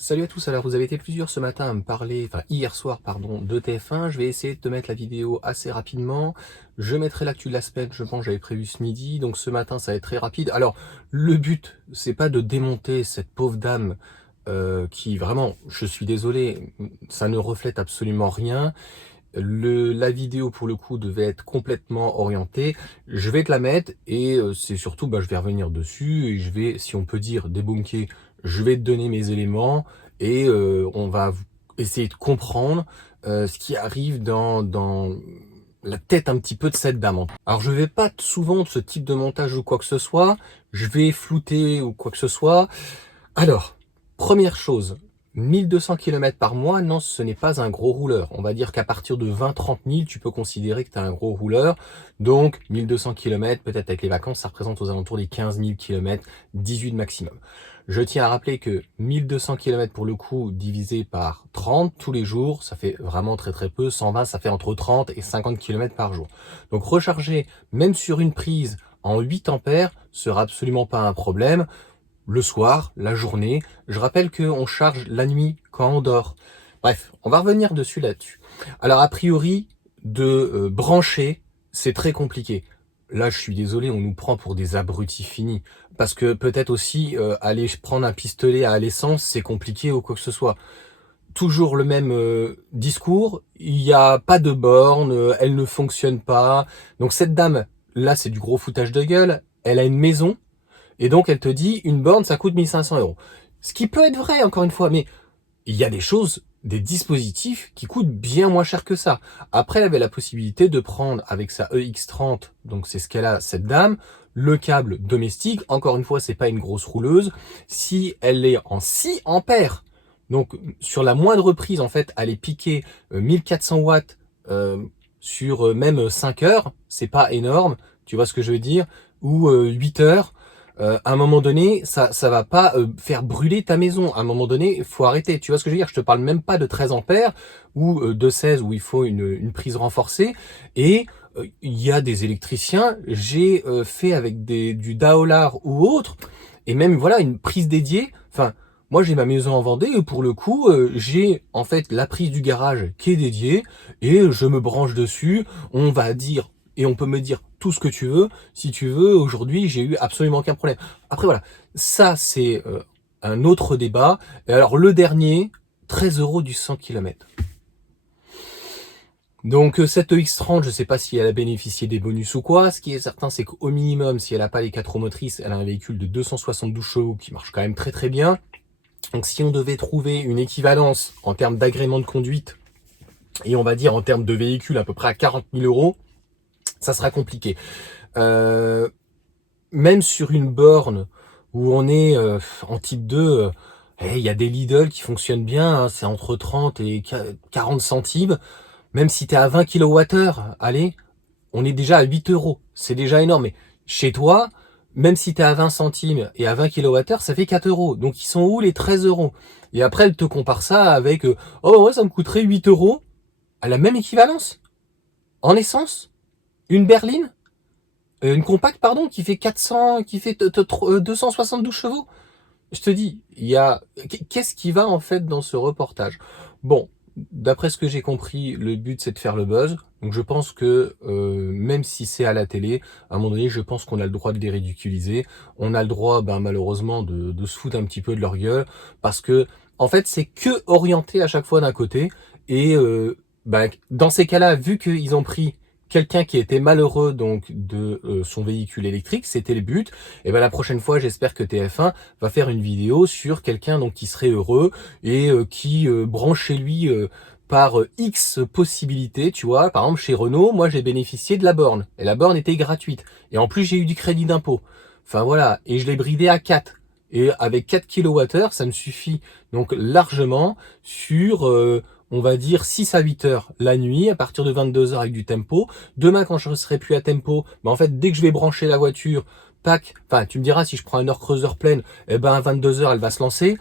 Salut à tous, alors vous avez été plusieurs ce matin à me parler, enfin hier soir pardon, de TF1. Je vais essayer de te mettre la vidéo assez rapidement. Je mettrai l'actu de la semaine, je pense j'avais prévu ce midi, donc ce matin ça va être très rapide. Alors le but, c'est pas de démonter cette pauvre dame qui vraiment, je suis désolé, ça ne reflète absolument rien. La vidéo pour le coup devait être complètement orientée. Je vais te la mettre et c'est surtout, je vais revenir dessus et je vais, si on peut dire, débunker. Je vais te donner mes éléments et on va essayer de comprendre ce qui arrive dans la tête un petit peu de cette dame. Alors je vais pas souvent de ce type de montage ou quoi que ce soit. Je vais flouter ou quoi que ce soit. Alors, première chose, 1200 km par mois, non, ce n'est pas un gros rouleur. On va dire qu'à partir de 20-30 000, tu peux considérer que tu as un gros rouleur. Donc, 1200 km, peut-être avec les vacances, ça représente aux alentours des 15 000 km, 18 maximum. Je tiens à rappeler que 1200 km pour le coup, divisé par 30 tous les jours, ça fait vraiment très très peu. 120, ça fait entre 30 et 50 km par jour. Donc, recharger, même sur une prise en 8 ampères, sera absolument pas un problème. Le soir, la journée. Je rappelle qu'on charge la nuit quand on dort. Bref, on va revenir dessus là-dessus. Alors a priori, de brancher, c'est très compliqué. Là, je suis désolé, on nous prend pour des abrutis finis. Parce que peut-être aussi, aller prendre un pistolet à l'essence, c'est compliqué ou quoi que ce soit. Toujours le même discours, il n'y a pas de borne, elle ne fonctionne pas. Donc cette dame, là, c'est du gros foutage de gueule. Elle a une maison, et donc, elle te dit, une borne, ça coûte 1500 euros. Ce qui peut être vrai, encore une fois, mais il y a des choses, des dispositifs qui coûtent bien moins cher que ça. Après, elle avait la possibilité de prendre avec sa EX30, donc c'est ce qu'elle a, cette dame, le câble domestique. Encore une fois, c'est pas une grosse rouleuse. Si elle est en 6 ampères, donc sur la moindre prise, en fait, elle est piquée 1400 watts sur même 5 heures, c'est pas énorme, tu vois ce que je veux dire, ou 8 heures, à un moment donné, ça va pas faire brûler ta maison. À un moment donné, il faut arrêter. Tu vois ce que je veux dire? Je te parle même pas de 13 ampères ou de 16 où il faut une prise renforcée. Et il y a des électriciens, j'ai fait avec du Daolar ou autre, et même voilà une prise dédiée. Enfin, moi j'ai ma maison en Vendée et pour le coup, j'ai en fait la prise du garage qui est dédiée et je me branche dessus. On va dire et on peut me dire tout ce que tu veux. Si tu veux, aujourd'hui, j'ai eu absolument aucun problème. Après, voilà, ça, c'est un autre débat. Et alors, le dernier, 13 euros du 100 km. Donc, cette X30, je ne sais pas si elle a bénéficié des bonus ou quoi. Ce qui est certain, c'est qu'au minimum, si elle n'a pas les 4 roues motrices, elle a un véhicule de 272 chevaux qui marche quand même très très bien. Donc, si on devait trouver une équivalence en termes d'agrément de conduite, et on va dire en termes de véhicule à peu près à 40 000 euros, ça sera compliqué. Euh, Même sur une borne où on est en type 2, il y a des Lidl qui fonctionnent bien, hein, c'est entre 30 et 40 centimes. Même si tu es à 20 kWh, allez, on est déjà à 8 euros. C'est déjà énorme. Mais chez toi, même si tu es à 20 centimes et à 20 kWh, ça fait 4 euros. Donc ils sont où les 13 euros? Et après, elle te compare ça avec oh ouais, ça me coûterait 8 euros à la même équivalence en essence. Une berline une compacte, pardon, qui fait 400, qui fait 272 chevaux. Je te dis, qu'est-ce qui va en fait dans ce reportage? Bon, d'après ce que j'ai compris, le but c'est de faire le buzz. Donc je pense que même si c'est à la télé, à un moment donné, je pense qu'on a le droit de les ridiculiser. On a le droit, malheureusement, de se foutre un petit peu de leur gueule, parce que en fait, c'est que orienté à chaque fois d'un côté. Et dans ces cas-là, vu qu'ils ont pris quelqu'un qui était malheureux donc de son véhicule électrique, c'était le but. Et la prochaine fois, j'espère que TF1 va faire une vidéo sur quelqu'un donc qui serait heureux et qui branche chez lui par X possibilités, tu vois. Par exemple, chez Renault, moi j'ai bénéficié de la borne et la borne était gratuite et en plus j'ai eu du crédit d'impôt. Enfin voilà, et je l'ai bridé à 4. Et avec 4 kWh, ça me suffit donc largement sur on va dire 6 à 8 heures la nuit, à partir de 22 heures avec du tempo. Demain, quand je ne serai plus à tempo, en fait, dès que je vais brancher la voiture, tac, enfin, tu me diras, si je prends un heure creuseur pleine, à 22 heures, elle va se lancer.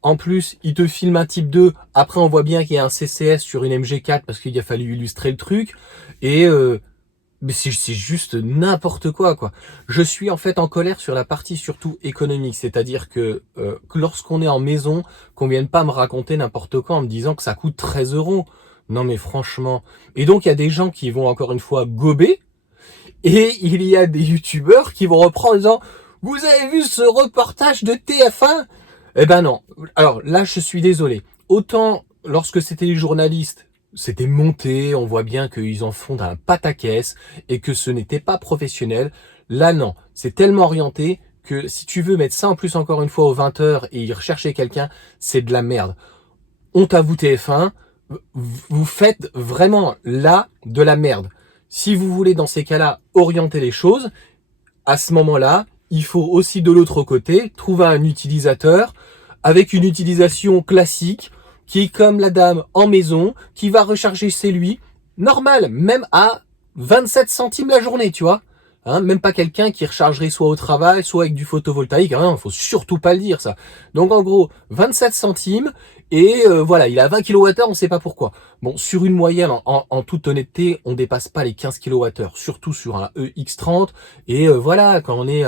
En plus, il te filme un type 2. Après, on voit bien qu'il y a un CCS sur une MG4 parce qu'il a fallu illustrer le truc. Et Mais c'est juste n'importe quoi. Je suis en fait en colère sur la partie surtout économique, c'est-à-dire que lorsqu'on est en maison, qu'on vienne pas me raconter n'importe quoi en me disant que ça coûte 13 euros. Non mais franchement. Et donc il y a des gens qui vont encore une fois gober, et il y a des youtubeurs qui vont reprendre en disant vous avez vu ce reportage de TF1? Eh ben non. Alors là je suis désolé. Autant lorsque c'était les journalistes, c'était monté, on voit bien qu'ils en font un pataquès et que ce n'était pas professionnel. Là non, c'est tellement orienté que si tu veux mettre ça en plus encore une fois aux 20h et y rechercher quelqu'un, c'est de la merde. Honte à vous TF1, vous faites vraiment là de la merde. Si vous voulez dans ces cas-là orienter les choses, à ce moment-là, il faut aussi de l'autre côté trouver un utilisateur avec une utilisation classique qui est comme la dame en maison, qui va recharger chez lui, normal, même à 27 centimes la journée, tu vois. Hein, même pas quelqu'un qui rechargerait soit au travail, soit avec du photovoltaïque. Hein, faut surtout pas le dire ça. Donc en gros, 27 centimes et voilà, il a 20 kWh, on sait pas pourquoi. Bon, sur une moyenne, en toute honnêteté, on dépasse pas les 15 kWh, surtout sur un EX30. Et voilà, quand on est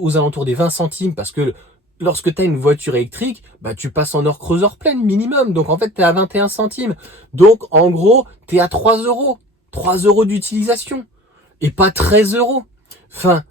aux alentours des 20 centimes, parce que lorsque tu as une voiture électrique, bah tu passes en heure creuse heure pleine minimum. Donc en fait, tu es à 21 centimes. Donc en gros, tu es à 3 euros. 3 euros d'utilisation et pas 13 euros. Enfin,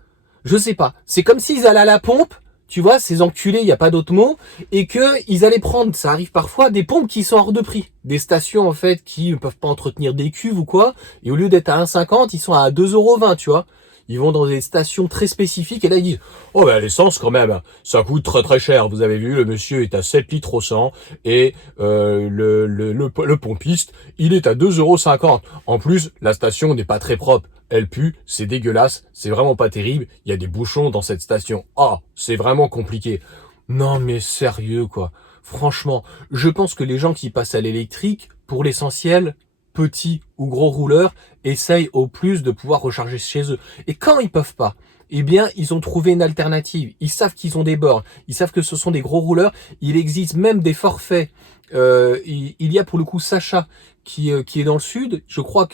je sais pas. C'est comme s'ils allaient à la pompe, tu vois, ces enculés, il n'y a pas d'autre mot, et que ils allaient prendre, ça arrive parfois, des pompes qui sont hors de prix. Des stations, en fait, qui ne peuvent pas entretenir des cuves ou quoi, et au lieu d'être à 1,50, ils sont à 2,20 €, tu vois. Ils vont dans des stations très spécifiques, et là, ils disent, oh ben, l'essence, quand même, ça coûte très très cher. Vous avez vu, le monsieur est à 7 litres au 100, et le pompiste, il est à 2,50 €. En plus, la station n'est pas très propre. Elle pue, c'est dégueulasse, c'est vraiment pas terrible, il y a des bouchons dans cette station. Ah, c'est vraiment compliqué. Non mais sérieux quoi. Franchement, je pense que les gens qui passent à l'électrique, pour l'essentiel, petits ou gros rouleurs, essayent au plus de pouvoir recharger chez eux. Et quand ils peuvent pas, eh bien, ils ont trouvé une alternative. Ils savent qu'ils ont des bornes. Ils savent que ce sont des gros rouleurs. Il existe même des forfaits. Il y a pour le coup Sacha qui est dans le sud. Je crois,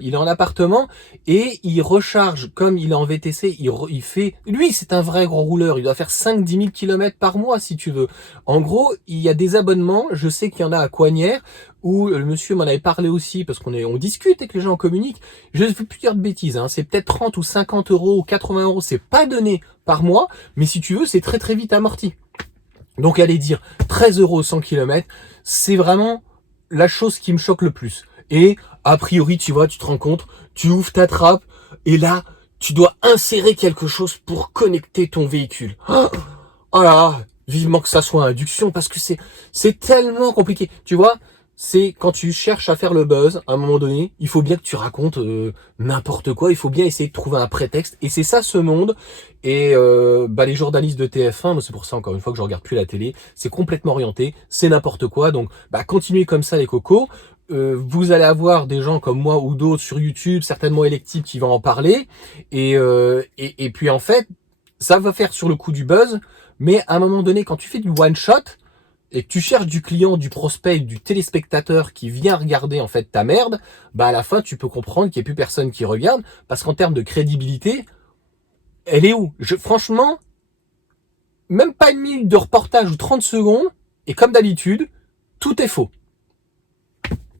il est en appartement et il recharge comme il est en VTC. Il fait, lui, c'est un vrai gros rouleur. Il doit faire 5-10 000 kilomètres par mois si tu veux. En gros, il y a des abonnements. Je sais qu'il y en a à Coignères où le monsieur m'en avait parlé aussi parce on discute et que les gens communiquent. Je ne veux plus dire de bêtises, hein. C'est peut-être 30 ou 50 euros ou 80 euros. C'est pas donné par mois, mais si tu veux, c'est très très vite amorti. Donc allez dire 13 euros 100 km, c'est vraiment la chose qui me choque le plus. Et a priori, tu vois, tu te rends compte, tu ouvres ta trappe et là, tu dois insérer quelque chose pour connecter ton véhicule. Oh là là, vivement que ça soit induction parce que c'est tellement compliqué. Tu vois, c'est quand tu cherches à faire le buzz, à un moment donné, il faut bien que tu racontes n'importe quoi, il faut bien essayer de trouver un prétexte. Et c'est ça ce monde. Et les journalistes de TF1, moi c'est pour ça encore une fois que je regarde plus la télé, c'est complètement orienté, c'est n'importe quoi. Donc continuez comme ça les cocos. Vous allez avoir des gens comme moi ou d'autres sur YouTube, certainement électifs, qui vont en parler. Et puis en fait, ça va faire sur le coup du buzz. Mais à un moment donné, quand tu fais du one shot et que tu cherches du client, du prospect, du téléspectateur qui vient regarder en fait ta merde, à la fin tu peux comprendre qu'il n'y a plus personne qui regarde parce qu'en termes de crédibilité, elle est où? Franchement, même pas une minute de reportage ou 30 secondes et comme d'habitude, tout est faux.